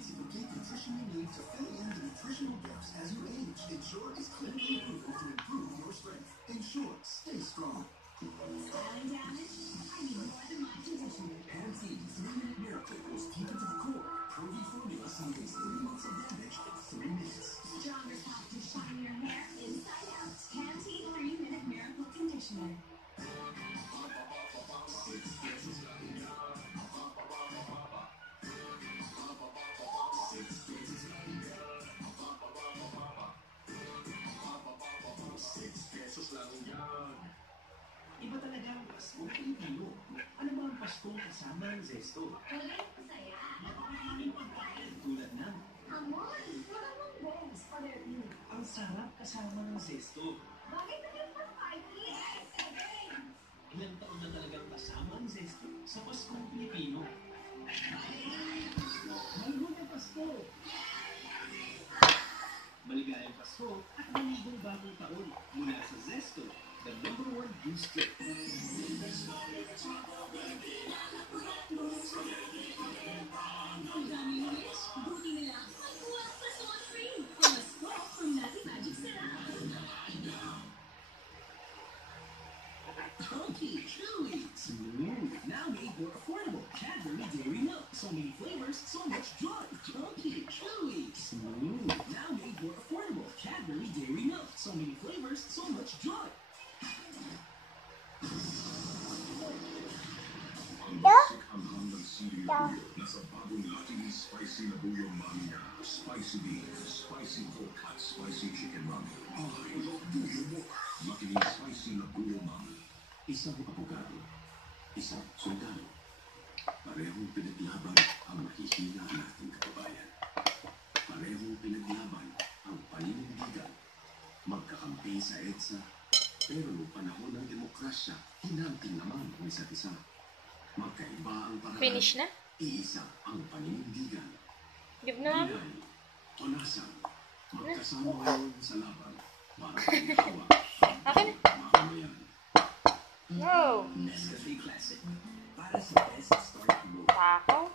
contains the complete nutrition you need to fill in the nutritional gaps as you age. Ensure is clinically proven to improve your strength. Ensure, stay strong. Styling damage? I need more than my conditioner. Pantene 3-Minute Miracle goes deep into the core. Pro-V formula saves 3 months of damage in 3 minutes. Stronger, softer, shinier hair inside out. Pantene 3-Minute Miracle Conditioner. Iba talaga ang Pasko Pilipino. Ano ba ang Paskong kasama ang zesto? Kulit, masaya. Napakaraming pagkain tulad ng Hamon, walang mong bones for their meat. ang sarap kasama ng zesto. Bakit naging pang-party? Ilang taon na talagang kasama ang zesto sa Paskong Pilipino. Maligayang Pasko! Maligayang Pasko at maligong bagong taon mula sa Zesto, the #1 booster. Ang daming wish, buti nila. Magkuha ang Pasko tree. Pasko from Nutty Magic Sarap. Chunky, chewy, smooth, now made more affordable. Cadbury Dairy Milk, so many flavors, so much joy. Chunky, chewy, smooth, now made more affordable. Cadbury Dairy Milk, so many flavors, so much joy. Ang hanggang sili na buyo. Nasa bagong Latin spicy na buyo mami na. Spicy beans, spicy pork at spicy chicken mami. I love buyo more. Makinig spicy na buyo mami. Isang abogado, isang sundalo. Parehong pinaglaban ang mahihina nating kababayan. Parehong pinaglaban ang paninindigan. Magkakampi sa EDSA, pero noong panahon ng demokrasya, hinanting naman ang isa't isa. Magkaiba ang paraan. Finish na? Iisa ang paninindigan. Give na. Hinay, tunasan, magkasama ngayon sa laban para pagkawa Akin na. ang mamamayan. No. Nescafe Classic, para sa best start mo. Takaw.